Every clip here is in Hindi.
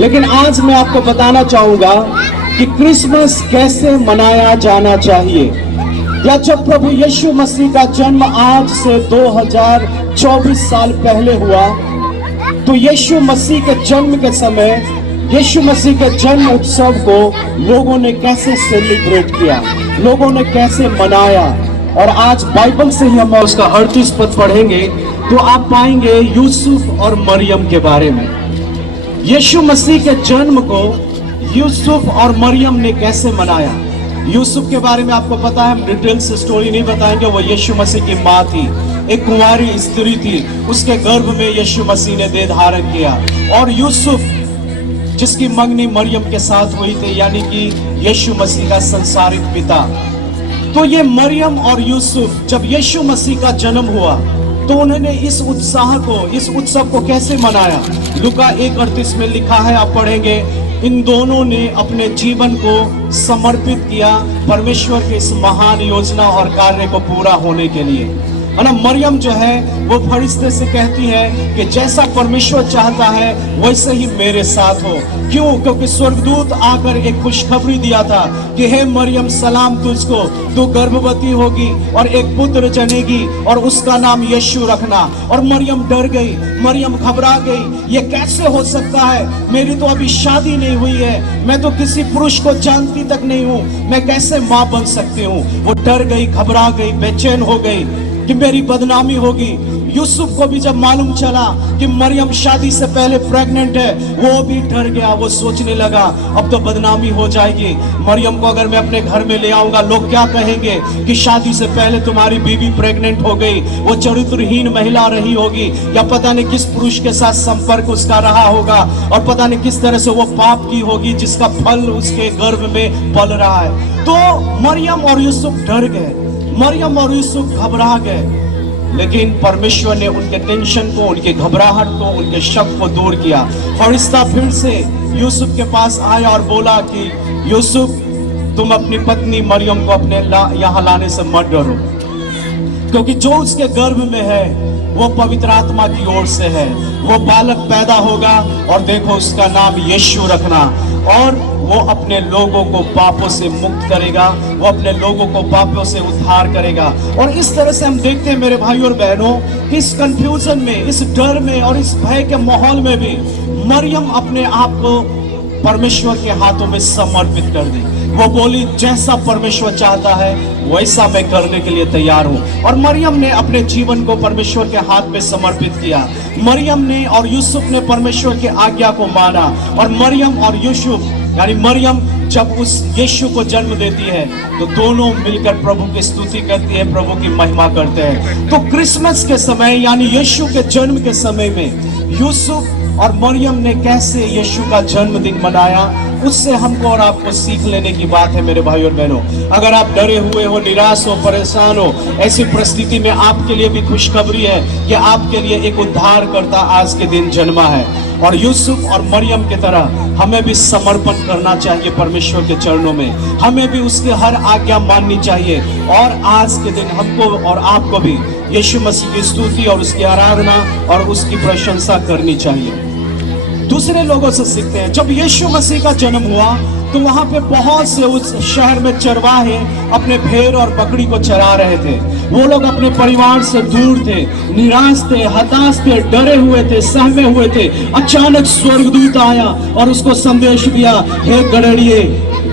लेकिन आज मैं आपको बताना चाहूंगा कि क्रिसमस कैसे मनाया जाना चाहिए, या जब प्रभु यीशु मसीह का जन्म आज से 2024 साल पहले हुआ, तो यीशु मसीह के जन्म के समय यीशु मसीह के जन्म उत्सव को लोगों ने कैसे सेलिब्रेट किया, लोगों ने कैसे मनाया। और आज बाइबल से ही हम उसका 38 पद पढ़ेंगे तो आप पाएंगे यूसुफ और मरियम के बारे में। यीशु मसीह के जन्म को यूसुफ और मरियम ने कैसे मनाया। यूसुफ के बारे में आपको पता है, हम डिटेल से स्टोरी नहीं बताएंगे। वो यीशु मसीह की माँ थी, एक कुंवारी स्त्री थी, उसके गर्भ में यीशु मसीह ने देह धारण किया। और यूसुफ जिसकी मंगनी मरियम के साथ हुई थी, यानी कि यीशु मसीह का संसारिक पिता। तो ये मरियम और यूसुफ जब यीशु मसीह का जन्म हुआ तो उन्होंने इस उत्साह को, इस उत्सव को कैसे मनाया। लूका 1:38 में लिखा है, आप पढ़ेंगे, इन दोनों ने अपने जीवन को समर्पित किया परमेश्वर के इस महान योजना और कार्य को पूरा होने के लिए। है ना। मरियम जो है वो फरिश्ते से कहती है कि जैसा परमेश्वर चाहता है वैसे ही मेरे साथ हो। क्यों? क्योंकि स्वर्गदूत आकर एक खुशखबरी दिया था कि हे मरियम सलाम तुझको, तू गर्भवती होगी और एक पुत्र जनेगी और उसका नाम यीशु रखना। और मरियम डर गई, मरियम घबरा गई, ये कैसे हो सकता है, मेरी तो अभी शादी नहीं हुई है, मैं तो किसी पुरुष को जानती तक नहीं हूँ, मैं कैसे माँ बन सकती हूँ। वो डर गई, घबरा गई, बेचैन हो गई कि मेरी बदनामी होगी। यूसुफ को भी जब मालूम चला कि मरियम शादी से पहले प्रेग्नेंट है, वो भी डर गया। वो सोचने लगा अब तो बदनामी हो जाएगी, मरियम को अगर मैं अपने घर में ले आऊंगा लोग क्या कहेंगे कि शादी से पहले तुम्हारी बीवी प्रेग्नेंट हो गई। वो चरित्रहीन महिला रही होगी, या पता नहीं किस पुरुष के साथ संपर्क उसका रहा होगा, और पता नहीं किस तरह से वो पाप की होगी जिसका फल उसके गर्भ में पल रहा है। तो मरियम और यूसुफ डर गए, मरियम और यूसुफ घबरा गए। लेकिन परमेश्वर ने उनके टेंशन को, उनके घबराहट को, उनके शक को दूर किया। फरिश्ता फिर से यूसुफ के पास आया और बोला कि यूसुफ, तुम अपनी पत्नी मरियम को अपने यहाँ लाने से मत डरो, क्योंकि जो उसके गर्भ में है वो पवित्र आत्मा की ओर से है। वो बालक पैदा होगा और देखो उसका नाम यीशु रखना, और वो अपने लोगों को पापों से मुक्त करेगा, वो अपने लोगों को पापों से उद्धार करेगा। और इस तरह से हम देखते हैं मेरे भाइयों और बहनों, इस कंफ्यूजन में, इस डर में और इस भय के माहौल में भी मरियम अपने आप को परमेश्वर के हाथों में समर्पित कर दी। वो बोली जैसा परमेश्वर चाहता है वैसा मैं करने के लिए तैयार हूँ। और मरियम ने अपने जीवन को परमेश्वर के हाथ में समर्पित किया। मरियम ने और यूसुफ ने परमेश्वर की आज्ञा को माना। और मरियम और यूसुफ, यानी मरियम जब उस यीशु को जन्म देती है तो दोनों मिलकर प्रभु की स्तुति करती है, प्रभु की महिमा करते हैं। तो क्रिसमस के समय यानी यीशु के जन्म के समय में यूसुफ और मरियम ने कैसे यीशु का जन्मदिन मनाया, उससे हमको और आपको सीख लेने की बात है मेरे भाई और बहनों। अगर आप डरे हुए हो, निराश हो, परेशान हो, ऐसी परिस्थिति में आपके लिए भी खुशखबरी है कि आपके लिए एक उद्धारकर्ता आज के दिन जन्मा है। और यूसुफ और मरियम की तरह हमें भी समर्पण करना चाहिए परमेश्वर के चरणों में, हमें भी उसकी हर आज्ञा माननी चाहिए। और आज के दिन हमको और आपको भी यीशु मसीह की स्तुति और उसकी आराधना और उसकी प्रशंसा करनी चाहिए। दूसरे लोगों से सीखते हैं। जब यीशु मसीह का जन्म हुआ तो वहां पे बहुत से उस शहर में चरवाहे अपने भेड़ और बकरी को चरा रहे थे। वो लोग अपने परिवार से दूर थे, निराश थे, हताश थे, डरे हुए थे, सहमे हुए थे। अचानक स्वर्गदूत आया और उसको संदेश दिया, हे गड़ेड़िए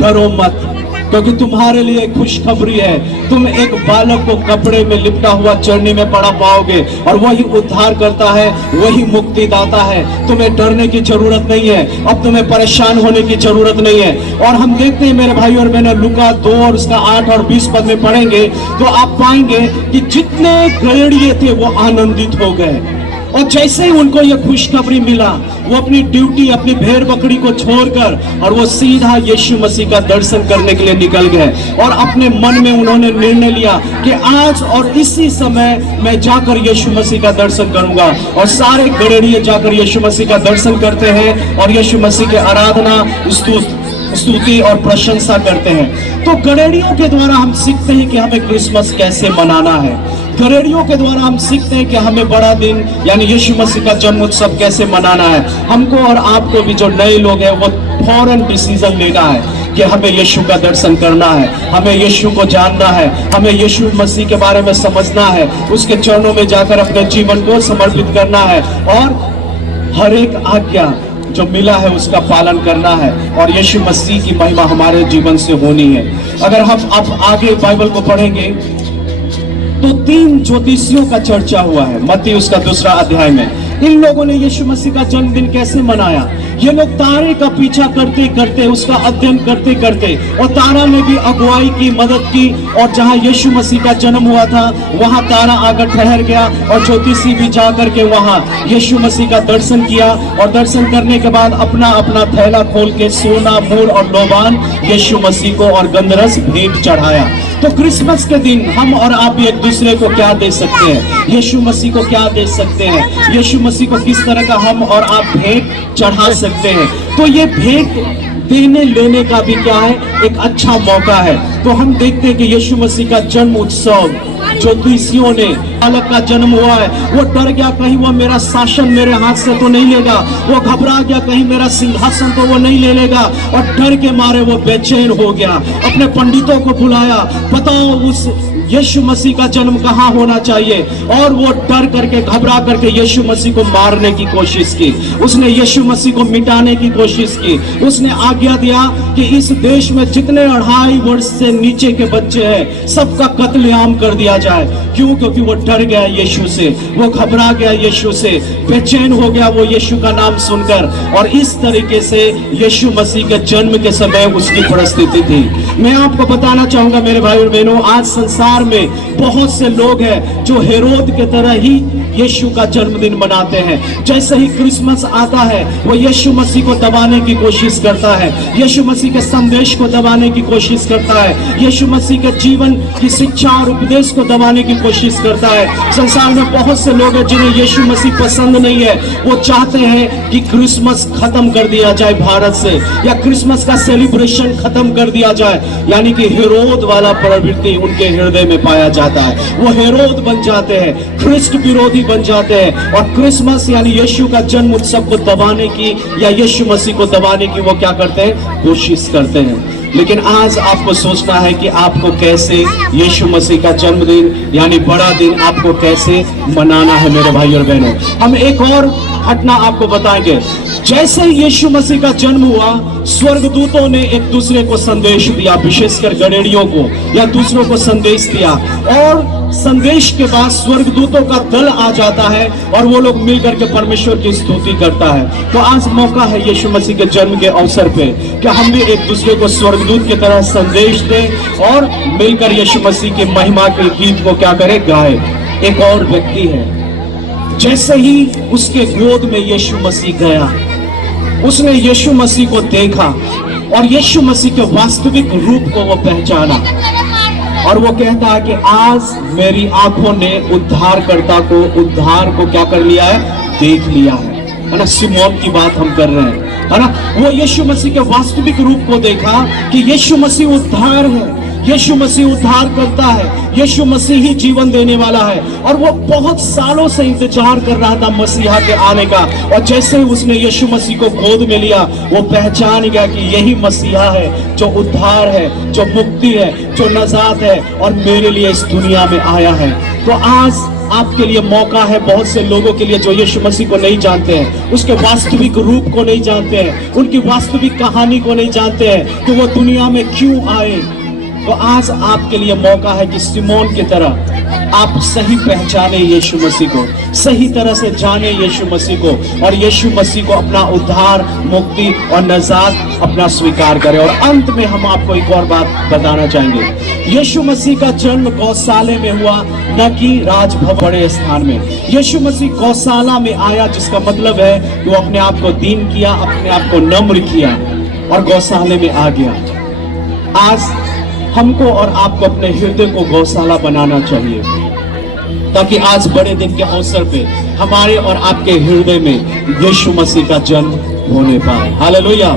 डरो मत, क्योंकि तुम्हारे लिए खुशखबरी है। तुम एक बालक को कपड़े में लिपटा हुआ चरनी में पड़ा पाओगे, और वही उद्धार करता है, वही मुक्ति दाता है। तुम्हें डरने की जरूरत नहीं है, अब तुम्हें परेशान होने की जरूरत नहीं है। और हम देखते हैं मेरे भाई और बहनों, लूका 2 और उसका 8 और 20 पद में पढ़ेंगे तो आप पाएंगे कि जितने गड़ेड़िए थे वो आनंदित हो गए। और जैसे ही उनको यह खुशखबरी मिला, वो अपनी ड्यूटी, अपनी भेड़ बकरी को छोड़कर और वो सीधा यीशु मसीह का दर्शन करने के लिए निकल गए। और अपने मन में उन्होंने निर्णय लिया कि आज और इसी समय मैं जाकर यीशु मसीह का दर्शन करूंगा। और सारे गड़ेड़िए जाकर यीशु मसीह का दर्शन करते हैं और यीशु मसीह की आराधना, स्तुति स्तुति और प्रशंसा करते हैं। तो गड़ेड़ियों के द्वारा हम सीखते हैं कि हमें क्रिसमस कैसे मनाना है। गड़ेड़ियों के द्वारा हम सीखते हैं कि हमें बड़ा दिन यानी यीशु मसीह का जन्म उत्सव कैसे मनाना है। हमको और आपको भी जो नए लोग हैं वो फौरन डिसीजन लेना है कि हमें यीशु का दर्शन करना है, हमें यीशु को जानना है, हमें यीशु मसीह के बारे में समझना है, उसके चरणों में जाकर अपने जीवन को समर्पित करना है और हर एक आज्ञा जो मिला है उसका पालन करना है और यीशु मसीह की महिमा हमारे जीवन से होनी है। अगर हम अब आगे बाइबल को पढ़ेंगे तो 3 ज्योतिषियों का चर्चा हुआ है मत्ती उसका 2 अध्याय में। इन लोगों ने यीशु मसीह का जन्मदिन कैसे मनाया? ये लोग तारे का पीछा करते करते उसका अध्ययन करते करते और तारा ने भी अगुवाई की, मदद की और जहां यीशु मसीह का जन्म हुआ था वहां तारा आकर ठहर गया और ज्योतिषी भी जाकर के वहां यीशु मसीह का दर्शन किया और दर्शन करने के बाद अपना अपना थैला खोल के सोना, मूल और लोबान यीशु मसीह को और गंधरस भेंट चढ़ाया। तो क्रिसमस के दिन हम और आप भी एक दूसरे को क्या दे सकते हैं? यीशु मसीह को क्या दे सकते हैं? यीशु मसीह को किस तरह का हम और आप भेंट चढ़ा सकते हैं? तो ये भेंट देने लेने का भी क्या है? एक अच्छा मौका है। तो हम देखते हैं कि यीशु मसीह का जन्म उत्सव ज्योतिषियों ने, बालक का जन्म हुआ है, वो डर गया कहीं वो मेरा शासन मेरे हाथ से तो नहीं लेगा, वो घबरा गया कहीं मेरा सिंहासन तो वो नहीं ले लेगा और डर के मारे वो बेचैन हो गया। अपने पंडितों को बुलाया, बताओ उस यीशु मसीह का जन्म कहाँ होना चाहिए, और वो डर करके घबरा करके यीशु मसीह को मारने की कोशिश की। उसने यीशु मसीह को मिटाने की कोशिश की। उसने आज्ञा दिया कि इस देश में जितने 2.5 वर्ष से नीचे के बच्चे हैं सबका कत्लेआम कर दिया जाए। क्यों? क्योंकि वो डर गया यीशु से, वो घबरा गया यीशु से, बेचैन हो गया वो यीशु का नाम सुनकर। और इस तरीके से यीशु मसीह के जन्म के समय उसकी परिस्थिति थी। मैं आपको बताना चाहूंगा मेरे भाई और बहनों, आज संसार में बहुत से लोग हैं जो हेरोद के तरह ही यीशु का जन्मदिन मनाते हैं। जैसे ही क्रिसमस आता है वो यीशु मसीह को दबाने की कोशिश करता है, यीशु मसीह के संदेश को दबाने की कोशिश करता है, यीशु मसीह के जीवन की शिक्षा और उपदेश को दबाने की कोशिश करता है। संसार में बहुत से लोग हैं जिन्हें यीशु मसीह पसंद नहीं है। वो चाहते हैं कि क्रिसमस खत्म कर दिया जाए भारत से, या क्रिसमस का सेलिब्रेशन खत्म कर दिया जाए। यानी कि हेरोद वाला प्रवृत्ति उनके हृदय में पाया जाता है। वो हेरोद बन जाते हैं, ख्रिस्ट विरोधी बन जाते हैं और क्रिसमस यानी यीशु का जन्म उत्सव को दबाने की या यीशु मसीह को दबाने की वो क्या करते हैं? कोशिश करते हैं। लेकिन आज आपको सोचना है कि आपको कैसे यीशु मसीह का जन्मदिन यानी बड़ा दिन आपको कैसे मनाना है मेरे भाई और बहनों। हम एक और घटना आपको बताएंगे। जैसे ही यीशु मसीह का जन्म हुआ, स्वर्गदूतों ने एक दूसरे को संदेश दिया, विशेषकर गड़ेड़ियों को या दूसरों को संदेश दिया, और संदेश के बाद स्वर्गदूतों का दल आ जाता है और वो लोग मिलकर के परमेश्वर की स्तुति करता है। तो आज मौका है यीशु मसीह के जन्म के अवसर पे कि हम भी एक दूसरे को स्वर्गदूत की तरह संदेश दें और मिलकर यीशु मसीह की महिमा के गीत को क्या करें? गाए। एक और व्यक्ति है, जैसे ही उसके गोद में यीशु मसीह गया, उसने यीशु मसीह को देखा और यीशु मसीह के वास्तविक रूप को वो पहचाना और वो कहता है कि आज मेरी आंखों ने उद्धार को क्या कर लिया है? देख लिया है ना। सिमोन की बात हम कर रहे हैं, है ना। वो यीशु मसीह के वास्तविक रूप को देखा कि यीशु मसीह उद्धार है, यीशु मसीह उद्धार करता है, यीशु मसीह ही जीवन देने वाला है। और वो बहुत सालों से इंतजार कर रहा था मसीहा के आने का, और जैसे ही उसने यीशु मसीह को गोद में लिया वो पहचान गया कि यही मसीहा है जो उद्धार है, जो मुक्ति है, जो नजात है और मेरे लिए इस दुनिया में आया है। तो आज आपके लिए मौका है, बहुत से लोगों के लिए जो यीशु मसीह को नहीं जानते हैं, उसके वास्तविक रूप को नहीं जानते हैं, उनकी वास्तविक कहानी को नहीं जानते हैं कि वो दुनिया में क्यों आए। तो आज आपके लिए मौका है कि सिमोन की तरह आप सही पहचाने यीशु मसीह को, सही तरह से जाने यीशु मसीह को और यीशु मसीह को अपना उद्धार, मुक्ति और नजात अपना स्वीकार करें। और अंत में हम आपको एक और बात बताना चाहेंगे। यीशु मसीह का जन्म गौशाले में हुआ, न कि राजभवन बड़े स्थान में। यीशु मसीह गौशाला में आया, जिसका मतलब है कि वो अपने आप को दीन किया, अपने आप को नम्र किया और गौशाले में आ गया। आज हमको और आपको अपने हृदय को गौशाला बनाना चाहिए, ताकि आज बड़े दिन के अवसर पे हमारे और आपके हृदय में यीशु मसीह का जन्म होने पाए। हालेलुया।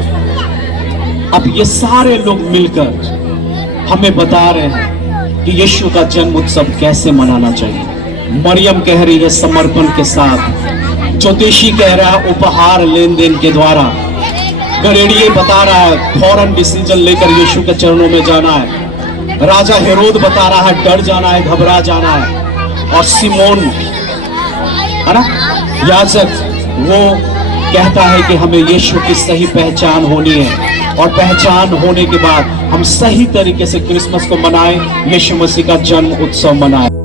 अब ये सारे लोग मिलकर हमें बता रहे हैं कि यीशु का जन्म उत्सव कैसे मनाना चाहिए। मरियम कह रही है समर्पण के साथ, ज्योतिषी कह रहा है उपहार लेन देन के द्वारा, गरेड़िए बता रहा है फौरन डिसीजन लेकर यीशु के चरणों में जाना है, राजा हेरोद बता रहा है डर जाना है, घबरा जाना है, और सिमोन है ना याजक वो कहता है कि हमें यीशु की सही पहचान होनी है, और पहचान होने के बाद हम सही तरीके से क्रिसमस को मनाएं, यीशु मसीह का जन्म उत्सव मनाएं।